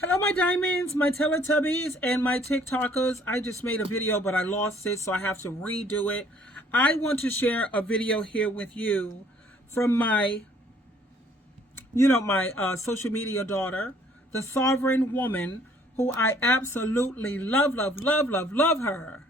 Hello, my diamonds, my Teletubbies, and my TikTokers. I just made a video, but I lost it, so I have to redo it. I want to share a video here with you from my, social media daughter, the sovereign woman, who I absolutely love her.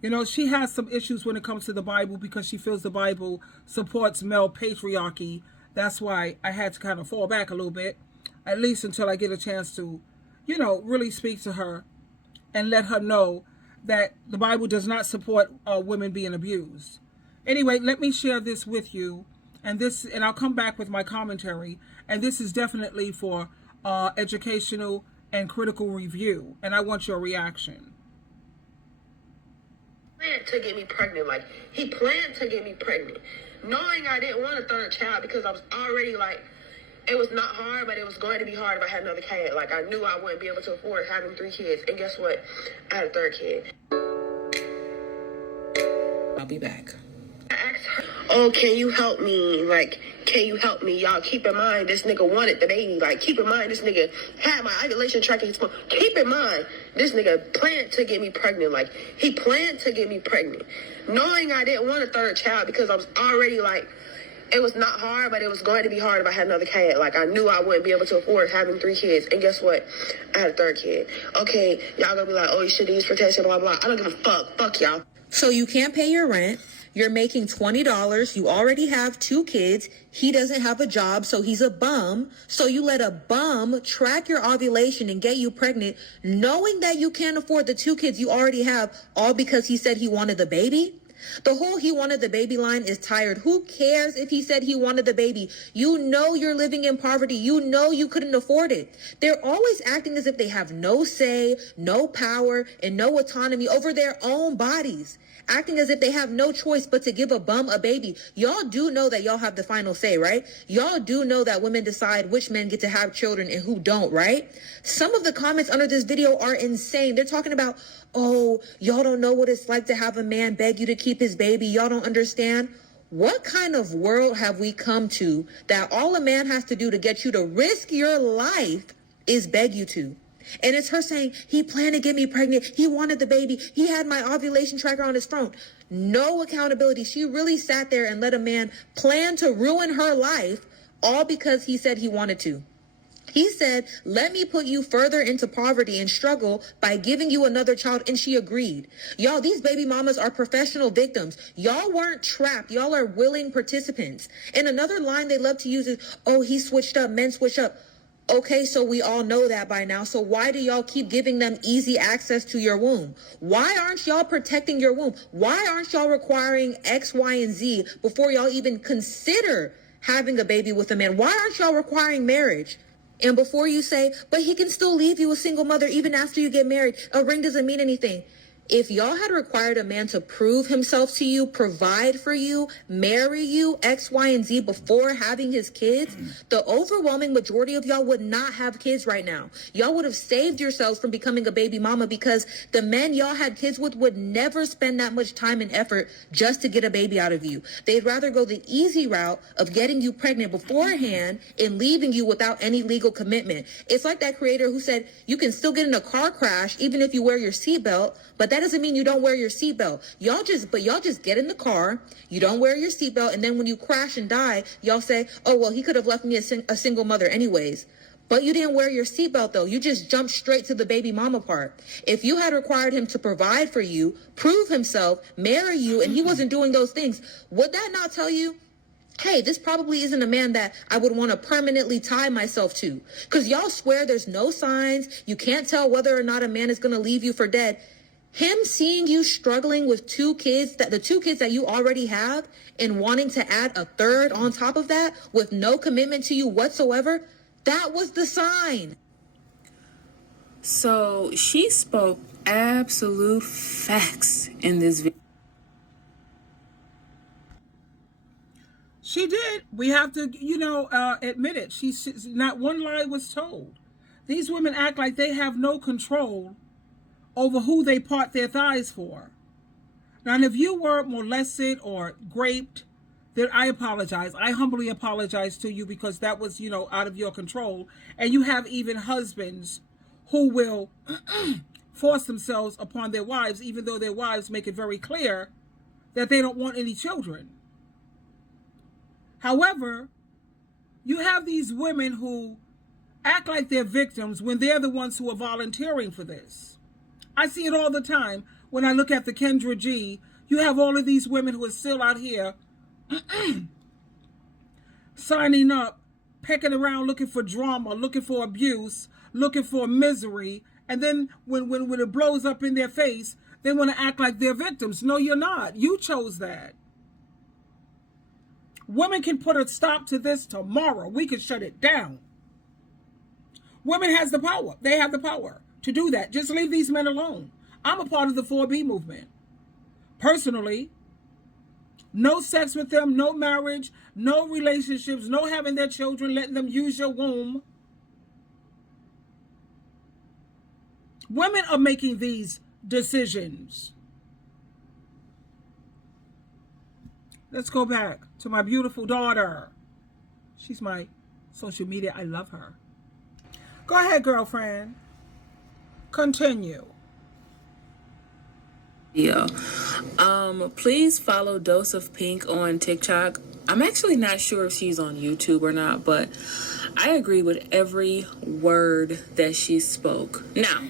You know, she has some issues when it comes to the Bible because she feels the Bible supports male patriarchy. That's why I had to kind of fall back a little bit, at least until I get a chance to, really speak to her and let her know that the Bible does not support women being abused. Anyway, let me share this with you, and I'll come back with my commentary. And this is definitely for educational and critical review, and I want your reaction. Planned to get me pregnant. Like, he planned to get me pregnant, knowing I didn't want a third child because I was already like, it was not hard, but it was going to be hard if I had another kid. Like, I knew I wouldn't be able to afford having 3 kids, and guess what? I had a third kid. I'll be back. I asked her, oh, can you help me? Like, can you help me? Y'all, keep in mind, this nigga wanted the baby. Like, keep in mind, this nigga had my ovulation tracking. Keep in mind, this nigga planned to get me pregnant. Like, he planned to get me pregnant, knowing I didn't want a third child because I was already like, it was not hard, but it was going to be hard if I had another kid. Like, I knew I wouldn't be able to afford having 3 kids, and guess what? I had a third kid. Okay, y'all gonna be like, oh, you should use protection, blah, blah. I don't give a fuck. Fuck y'all. So you can't pay your rent. You're making $20. You already have 2 kids. He doesn't have a job, so he's a bum. So you let a bum track your ovulation and get you pregnant, knowing that you can't afford the 2 kids you already have, all because he said he wanted the baby? The whole he wanted the baby line is tired. Who cares if he said he wanted the baby? You know you're living in poverty. You know you couldn't afford it. They're always acting as if they have no say, no power, and no autonomy over their own bodies. Acting as if they have no choice but to give a bum a baby. Y'all do know that y'all have the final say, right? Y'all do know that women decide which men get to have children and who don't, right? Some of the comments under this video are insane. They're talking about, oh, y'all don't know what it's like to have a man beg you to keep his baby. Y'all don't understand. What kind of world have we come to that all a man has to do to get you to risk your life is beg you to? And it's her saying, he planned to get me pregnant. He wanted the baby. He had my ovulation tracker on his phone. No accountability. She really sat there and let a man plan to ruin her life all because he said he wanted to. He said, let me put you further into poverty and struggle by giving you another child. And she agreed. Y'all, these baby mamas are professional victims. Y'all weren't trapped. Y'all are willing participants. And another line they love to use is, oh, he switched up. Men switch up. Okay, so we all know that by now. So why do y'all keep giving them easy access to your womb? Why aren't y'all protecting your womb? Why aren't y'all requiring X, Y, and Z before y'all even consider having a baby with a man? Why aren't y'all requiring marriage? And before you say, but he can still leave you a single mother even after you get married. A ring doesn't mean anything. If y'all had required a man to prove himself to you, provide for you, marry you, X, Y, and Z before having his kids, the overwhelming majority of y'all would not have kids right now. Y'all would have saved yourselves from becoming a baby mama because the men y'all had kids with would never spend that much time and effort just to get a baby out of you. They'd rather go the easy route of getting you pregnant beforehand and leaving you without any legal commitment. It's like that creator who said you can still get in a car crash even if you wear your seatbelt, but that doesn't mean you don't wear your seatbelt. Y'all just get in the car, you don't wear your seatbelt, and then when you crash and die, y'all say, oh, well, he could have left me a single mother anyways. But you didn't wear your seatbelt, though. You just jumped straight to the baby mama part. If you had required him to provide for you, prove himself, marry you, and he wasn't doing those things, would that not tell you, hey, this probably isn't a man that I would want to permanently tie myself to? Because y'all swear there's no signs. You can't tell whether or not a man is going to leave you for dead. Him seeing you struggling with 2 kids, the 2 kids that you already have, and wanting to add a third on top of that with no commitment to you whatsoever, that was the sign. So she spoke absolute facts in this video. She did. We have to, admit it. She's not one lie was told. These women act like they have no control over who they part their thighs for. Now, if you were molested or raped, then I apologize. I humbly apologize to you because that was, out of your control. And you have even husbands who will force themselves upon their wives, even though their wives make it very clear that they don't want any children. However, you have these women who act like they're victims when they're the ones who are volunteering for this. I see it all the time when I look at the Kendra G. You have all of these women who are still out here signing up, pecking around, looking for drama, looking for abuse, looking for misery. And then when it blows up in their face, they want to act like they're victims. No, you're not. You chose that. Women can put a stop to this tomorrow. We can shut it down. Women has the power. They have the power to do that. Just leave these men alone. I'm a part of the 4B movement. Personally, no sex with them, no marriage, no relationships, no having their children, letting them use your womb. Women are making these decisions. Let's go back to my beautiful daughter. She's my social media. I love her. Go ahead, girlfriend. Continue. Yeah. Please follow Dose of Pink on TikTok. I'm actually not sure if she's on YouTube or not, but I agree with every word that she spoke. Now,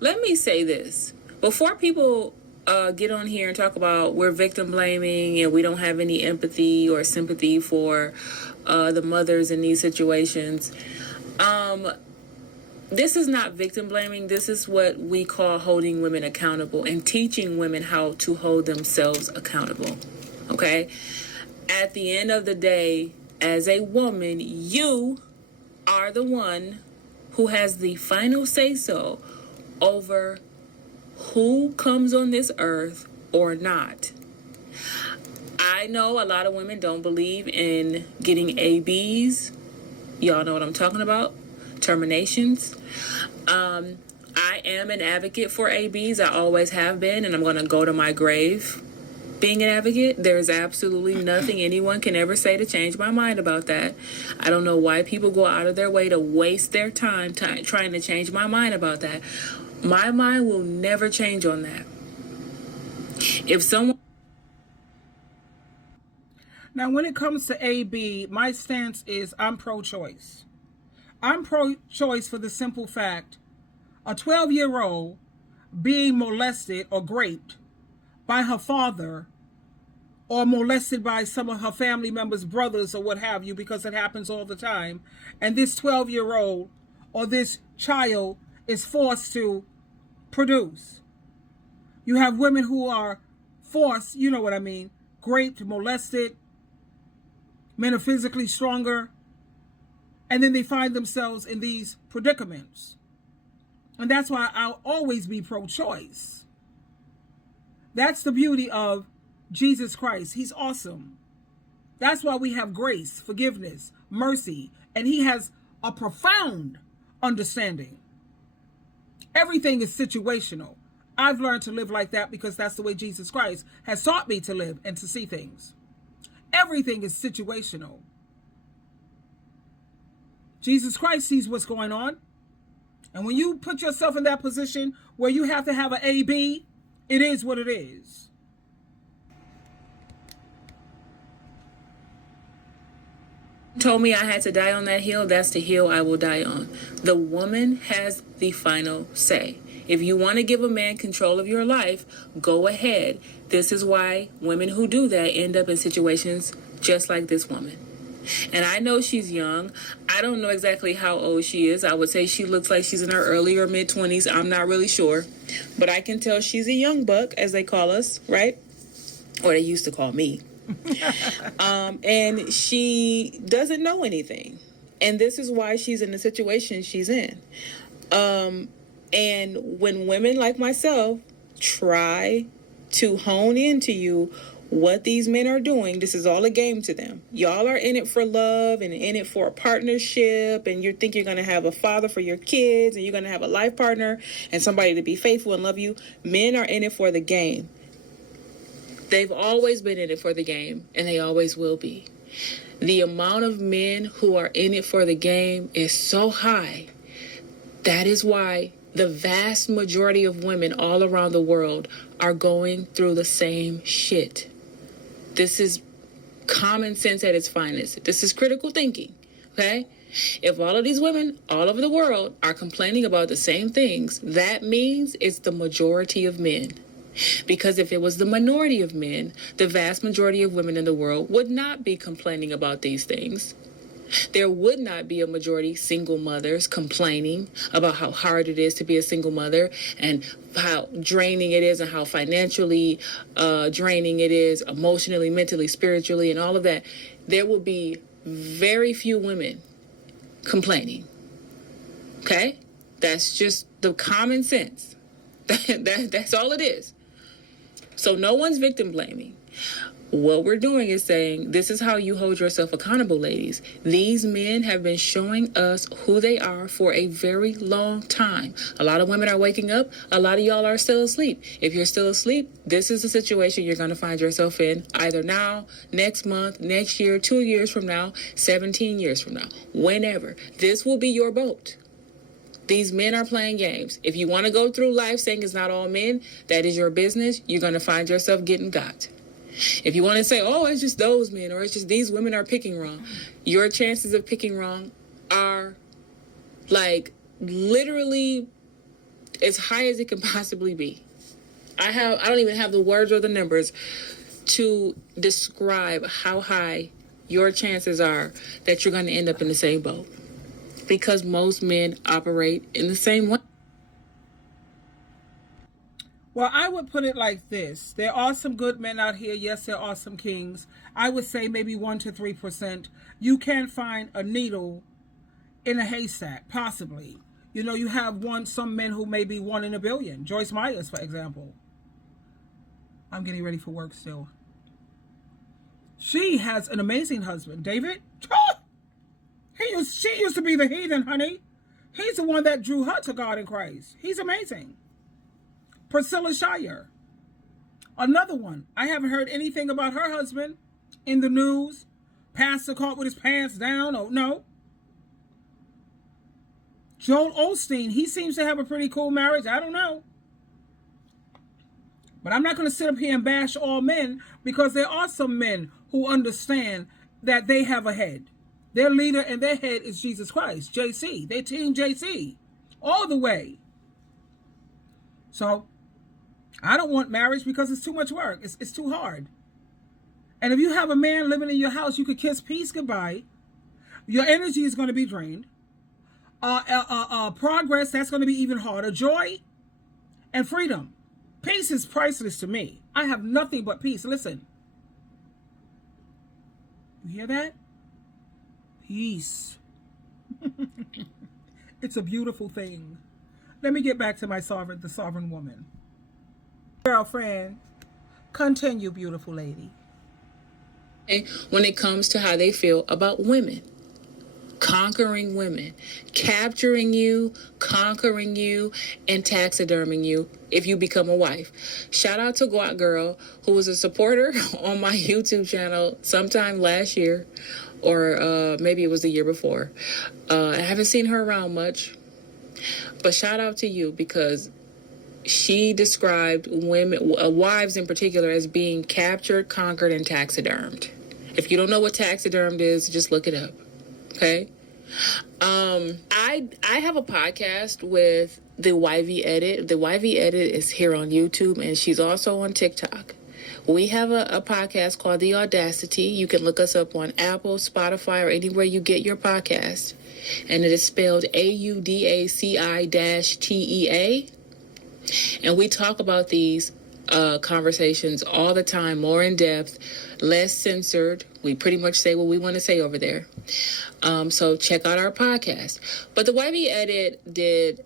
let me say this. Before people get on here and talk about we're victim blaming and we don't have any empathy or sympathy for the mothers in these situations, this is not victim blaming. This is what we call holding women accountable and teaching women how to hold themselves accountable. Okay? At the end of the day, as a woman, you are the one who has the final say-so over who comes on this earth or not. I know a lot of women don't believe in getting ABs. Y'all know what I'm talking about. Terminations. I am an advocate for ABs. I always have been, and I'm going to go to my grave being an advocate. There's absolutely nothing anyone can ever say to change my mind about that. I don't know why people go out of their way to waste their time trying to change my mind about that. My mind will never change on that. If someone... Now, when it comes to AB, my stance is I'm pro-choice. I'm pro-choice for the simple fact a 12-year-old being molested or raped by her father or molested by some of her family members, brothers, or what have you, because it happens all the time, and this 12-year-old or this child is forced to produce. You have women who are forced, you know what I mean, raped, molested, men are physically stronger, and then they find themselves in these predicaments. And that's why I'll always be pro-choice. That's the beauty of Jesus Christ. He's awesome. That's why we have grace, forgiveness, mercy, and he has a profound understanding. Everything is situational. I've learned to live like that because that's the way Jesus Christ has taught me to live and to see things. Everything is situational. Jesus Christ sees what's going on. And when you put yourself in that position where you have to have an AB, it is what it is. Told me I had to die on that hill, that's the hill I will die on. The woman has the final say. If you want to give a man control of your life, go ahead. This is why women who do that end up in situations just like this woman. And I know she's young. I don't know exactly how old she is. I would say she looks like she's in her early or mid-20s. I'm not really sure. But I can tell she's a young buck, as they call us, right? Or they used to call me. And she doesn't know anything. And this is why she's in the situation she's in. And when women like myself try to hone into you what these men are doing, this is all a game to them. Y'all are in it for love and in it for a partnership, and you think you're going to have a father for your kids and you're going to have a life partner and somebody to be faithful and love you. Men are in it for the game. They've always been in it for the game, and they always will be. The amount of men who are in it for the game is so high. That is why the vast majority of women all around the world are going through the same shit. This is common sense at its finest. This is critical thinking, okay? If all of these women all over the world are complaining about the same things, that means it's the majority of men. Because if it was the minority of men, the vast majority of women in the world would not be complaining about these things. There would not be a majority single mothers complaining about how hard it is to be a single mother and how draining it is and how financially draining it is, emotionally, mentally, spiritually, and all of that. There will be very few women complaining. Okay? That's just the common sense. That's all it is. So no one's victim blaming. What we're doing is saying, this is how you hold yourself accountable, ladies. These men have been showing us who they are for a very long time. A lot of women are waking up. A lot of y'all are still asleep. If you're still asleep, this is the situation you're going to find yourself in either now, next month, next year, 2 years from now, 17 years from now, whenever. This will be your boat. These men are playing games. If you want to go through life saying it's not all men, that is your business. You're going to find yourself getting got. If you want to say, oh, it's just those men or it's just these women are picking wrong, your chances of picking wrong are like literally as high as it can possibly be. I don't even have the words or the numbers to describe how high your chances are that you're going to end up in the same boat. Because most men operate in the same way. Well, I would put it like this. There are some good men out here. Yes, there are some kings. I would say maybe 1 to 3%. You can find a needle in a haystack, possibly. You know, you have some men who may be 1 in a billion. Joyce Myers, for example. I'm getting ready for work still. She has an amazing husband. David? She used to be the heathen, honey. He's the one that drew her to God in Christ. He's amazing. Priscilla Shirer. Another one. I haven't heard anything about her husband in the news. Pastor caught with his pants down. Oh, no. Joel Osteen. He seems to have a pretty cool marriage. I don't know. But I'm not going to sit up here and bash all men because there are some men who understand that they have a head. Their leader and their head is Jesus Christ, JC. They team JC all the way. So I don't want marriage because it's too much work. It's too hard. And if you have a man living in your house, you could kiss peace goodbye. Your energy is going to be drained. Progress, that's going to be even harder. Joy and freedom. Peace is priceless to me. I have nothing but peace. Listen. You hear that? Peace. It's a beautiful thing. Let me get back to the sovereign woman. Girlfriend, continue, beautiful lady. When it comes to how they feel about women, conquering women, capturing you, conquering you, and taxiderming you if you become a wife. Shout out to Guat Girl, who was a supporter on my YouTube channel sometime last year. Or maybe it was the year before. I haven't seen her around much. But shout out to you because she described women, wives in particular, as being captured, conquered, and taxidermed. If you don't know what taxidermed is, just look it up. Okay? I have a podcast with the YV Edit. The YV Edit is here on YouTube, and she's also on TikTok. We have a podcast called The Audacity. You can look us up on Apple, Spotify, or anywhere you get your podcast. And it is spelled AUDACI-TEA. And we talk about these conversations all the time, more in depth, less censored. We pretty much say what we want to say over there. So check out our podcast. But the YV Edit did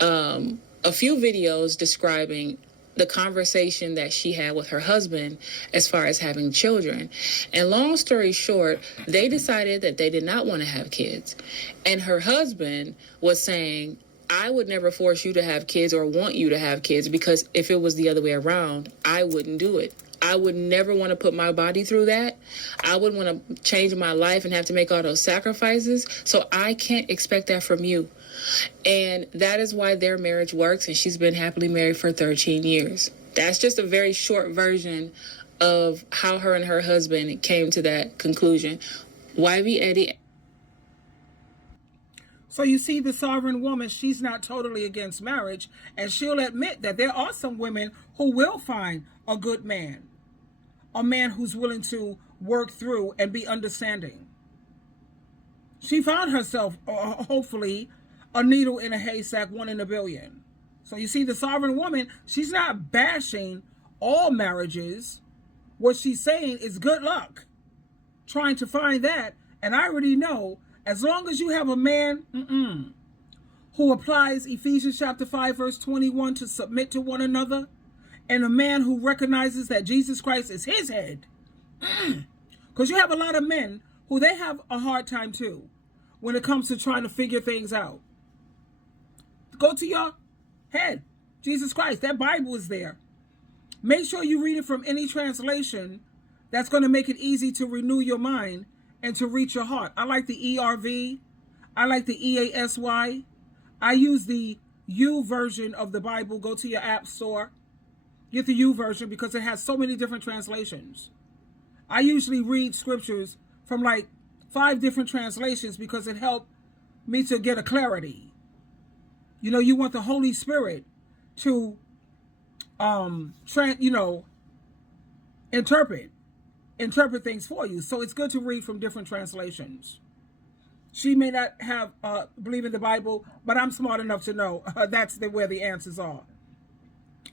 a few videos describing the conversation that she had with her husband as far as having children. And long story short, they decided that they did not want to have kids. And her husband was saying, I would never force you to have kids or want you to have kids because if it was the other way around, I wouldn't do it. I would never want to put my body through that. I would want to change my life and have to make all those sacrifices. So I can't expect that from you. And that is why their marriage works, and she's been happily married for 13 years. That's just a very short version of how her and her husband came to that conclusion. YB Eddie. So you see, the sovereign woman, she's not totally against marriage, and she'll admit that there are some women who will find a good man, a man who's willing to work through and be understanding. She found herself, hopefully, a needle in a haystack, one in a billion. So you see, the sovereign woman, she's not bashing all marriages. What she's saying is good luck trying to find that. And I already know, as long as you have a man who applies Ephesians chapter 5, verse 21 to submit to one another, and a man who recognizes that Jesus Christ is his head, because you have a lot of men who they have a hard time too when it comes to trying to figure things out. Go to your head, Jesus Christ. That Bible is there. Make sure you read it from any translation that's going to make it easy to renew your mind and to reach your heart. I like the ERV. I like the EASY. I use the U version of the Bible. Go to your app store. Get the U version because it has so many different translations. I usually read scriptures from like 5 different translations because it helped me to get a clarity. You know, you want the Holy Spirit to, interpret things for you. So it's good to read from different translations. She may not have believe in the Bible, but I'm smart enough to know that's where the answers are.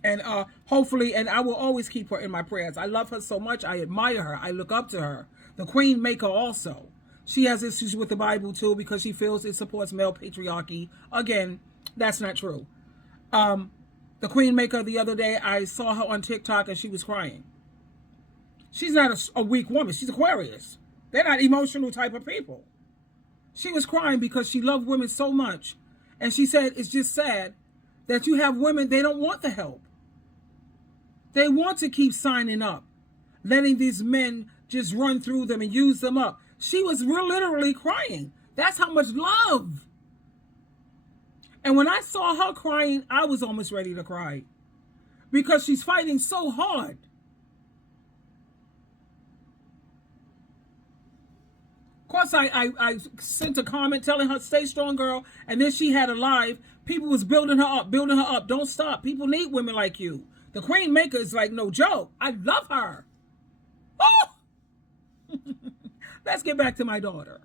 And hopefully, and I will always keep her in my prayers. I love her so much. I admire her. I look up to her. The Queen Maker also. She has issues with the Bible too because she feels it supports male patriarchy. Again, that's not true. The Queen Maker, the other day, I saw her on TikTok and she was crying. She's not a weak woman. She's Aquarius. They're not emotional type of people. She was crying because she loved women so much. And she said, it's just sad that you have women, they don't want the help. They want to keep signing up, letting these men just run through them and use them up. She was literally crying. That's how much love. And when I saw her crying, I was almost ready to cry because she's fighting so hard. Of course, I sent a comment telling her, stay strong, girl. And then she had a live. People was building her up, building her up. Don't stop. People need women like you. The Queen Maker is like no joke. I love her. Oh! Let's get back to my daughter.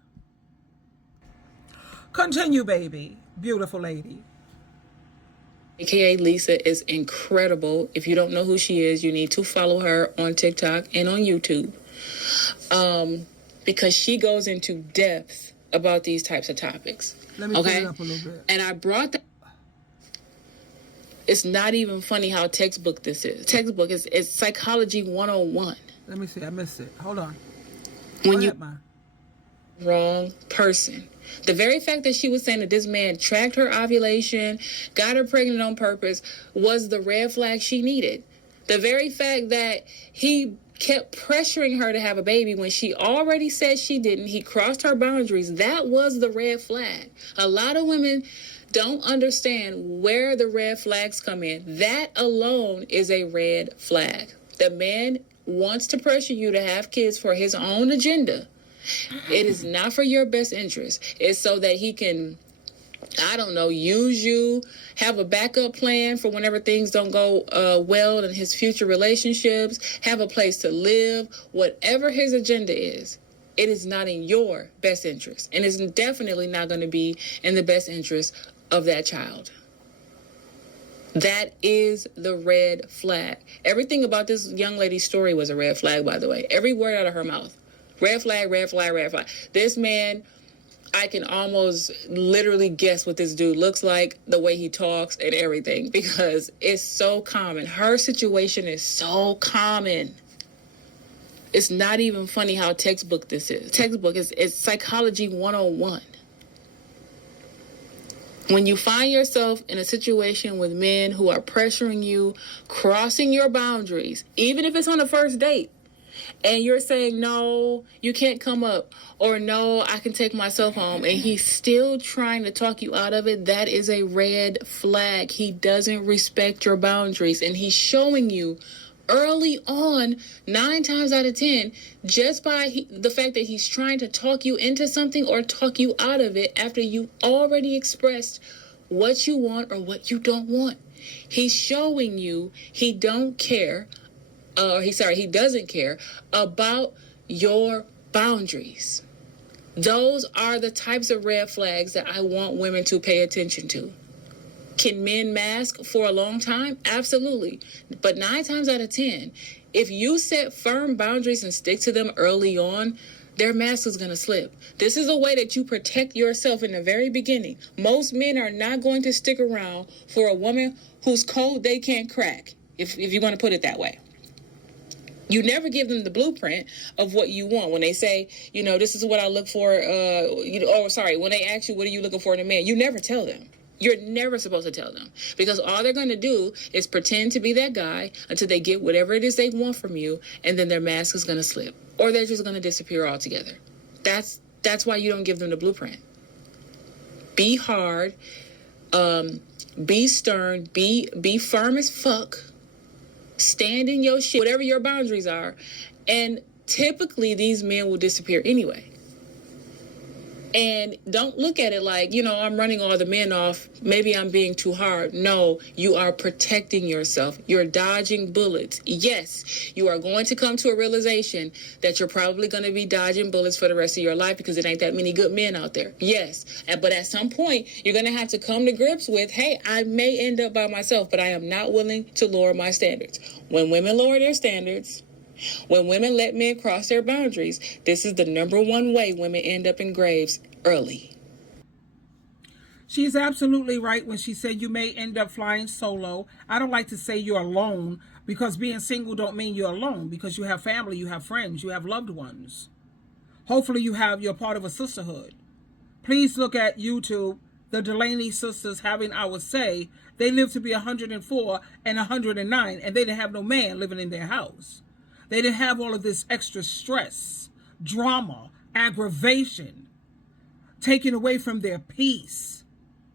Continue, baby. Beautiful lady. AKA Lisa is incredible. If you don't know who she is, you need to follow her on TikTok and on YouTube. Because she goes into depth about these types of topics. Let me put it up a little bit. And I brought that. It's not even funny how textbook this is. Textbook is psychology 101. Let me see. I missed it. Hold on. When you wrong person. The very fact that she was saying that this man tracked her ovulation, got her pregnant on purpose, was the red flag she needed. The very fact that he kept pressuring her to have a baby when she already said she didn't, he crossed her boundaries, that was the red flag. A lot of women don't understand where the red flags come in. That alone is a red flag. The man wants to pressure you to have kids for his own agenda. It is not for your best interest. It's so that he can, I don't know, use you, have a backup plan for whenever things don't go well in his future relationships, have a place to live, whatever his agenda is. It is not in your best interest. And it's definitely not going to be in the best interest of that child. That is the red flag. Everything about this young lady's story was a red flag, by the way. Every word out of her mouth. Red flag, red flag, red flag. This man, I can almost literally guess what this dude looks like, the way he talks and everything, because it's so common. Her situation is so common. It's not even funny how textbook this is. Textbook is psychology 101. When you find yourself in a situation with men who are pressuring you, crossing your boundaries, even if it's on a first date, and you're saying, no, you can't come up, or no, I can take myself home, and he's still trying to talk you out of it, that is a red flag. He doesn't respect your boundaries, and he's showing you early on, 9 times out of 10, just by the fact that he's trying to talk you into something or talk you out of it after you already expressed what you want or what you don't want. He's showing you he doesn't care about your boundaries. Those are the types of red flags that I want women to pay attention to. Can men mask for a long time? Absolutely. But 9 times out of 10, if you set firm boundaries and stick to them early on, their mask is going to slip. This is a way that you protect yourself in the very beginning. Most men are not going to stick around for a woman whose code they can't crack, if you want to put it that way. You never give them the blueprint of what you want. When they say, this is what I look for, when they ask you, what are you looking for in a man? You never tell them. You're never supposed to tell them, because all they're going to do is pretend to be that guy until they get whatever it is they want from you, and then their mask is going to slip, or they're just going to disappear altogether. That's why you don't give them the blueprint. Be hard, be stern, be firm as fuck, stand in your shit, whatever your boundaries are, and typically these men will disappear anyway. And don't look at it like, I'm running all the men off. Maybe I'm being too hard. No, you are protecting yourself. You're dodging bullets. Yes, you are going to come to a realization that you're probably going to be dodging bullets for the rest of your life because it ain't that many good men out there. Yes, but at some point, you're going to have to come to grips with, hey, I may end up by myself, but I am not willing to lower my standards. When women lower their standards, when women let men cross their boundaries, this is the number one way women end up in graves: early. She's absolutely right when she said you may end up flying solo. I don't like to say you're alone, because being single don't mean you're alone, because you have family, you have friends, you have loved ones. Hopefully you're part of a sisterhood. Please look at YouTube, the Delaney sisters having our say. They lived to be 104 and 109, and they didn't have no man living in their house. They didn't have all of this extra stress, drama, aggravation, taken away from their peace.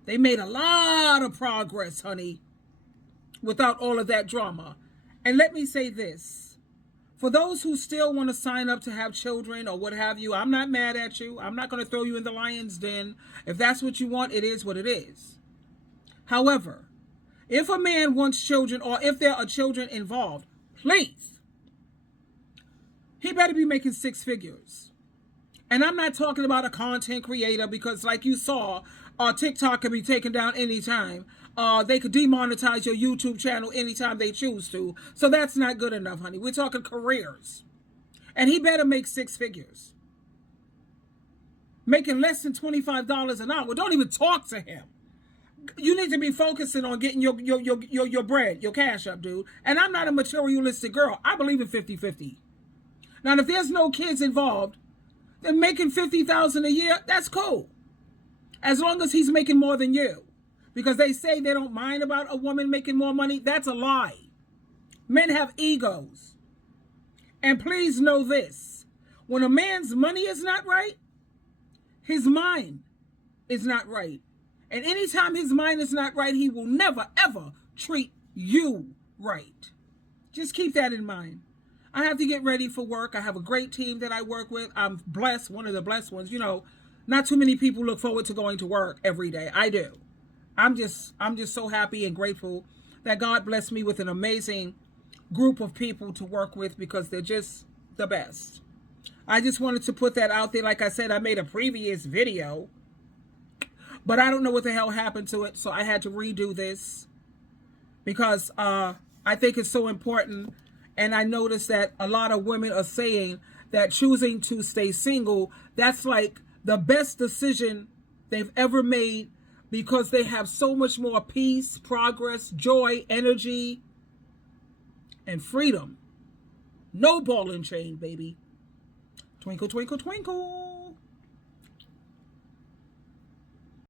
They made a lot of progress, honey, without all of that drama. And let me say this. For those who still want to sign up to have children or what have you, I'm not mad at you. I'm not going to throw you in the lion's den. If that's what you want, it is what it is. However, if a man wants children, or if there are children involved, please, he better be making 6 figures. And I'm not talking about a content creator, because like you saw, TikTok can be taken down anytime. They could demonetize your YouTube channel anytime they choose to. So that's not good enough, honey. We're talking careers. And he better make 6 figures. Making less than $25 an hour. Don't even talk to him. You need to be focusing on getting your bread, your cash up, dude. And I'm not a materialistic girl. I believe in 50-50. Now, if there's no kids involved, then making $50,000 a year, that's cool. As long as he's making more than you. Because they say they don't mind about a woman making more money. That's a lie. Men have egos. And please know this. When a man's money is not right, his mind is not right. And anytime his mind is not right, he will never, ever treat you right. Just keep that in mind. I have to get ready for work. I have a great team that I work with. I'm blessed, one of the blessed ones. Not too many people look forward to going to work every day. I do. I'm just so happy and grateful that God blessed me with an amazing group of people to work with, because they're just the best. I just wanted to put that out there. Like I said, I made a previous video, but I don't know what the hell happened to it, so I had to redo this, because I think it's so important. And I noticed that a lot of women are saying that choosing to stay single, that's like the best decision they've ever made, because they have so much more peace, progress, joy, energy, and freedom. No ball and chain, baby. Twinkle, twinkle, twinkle.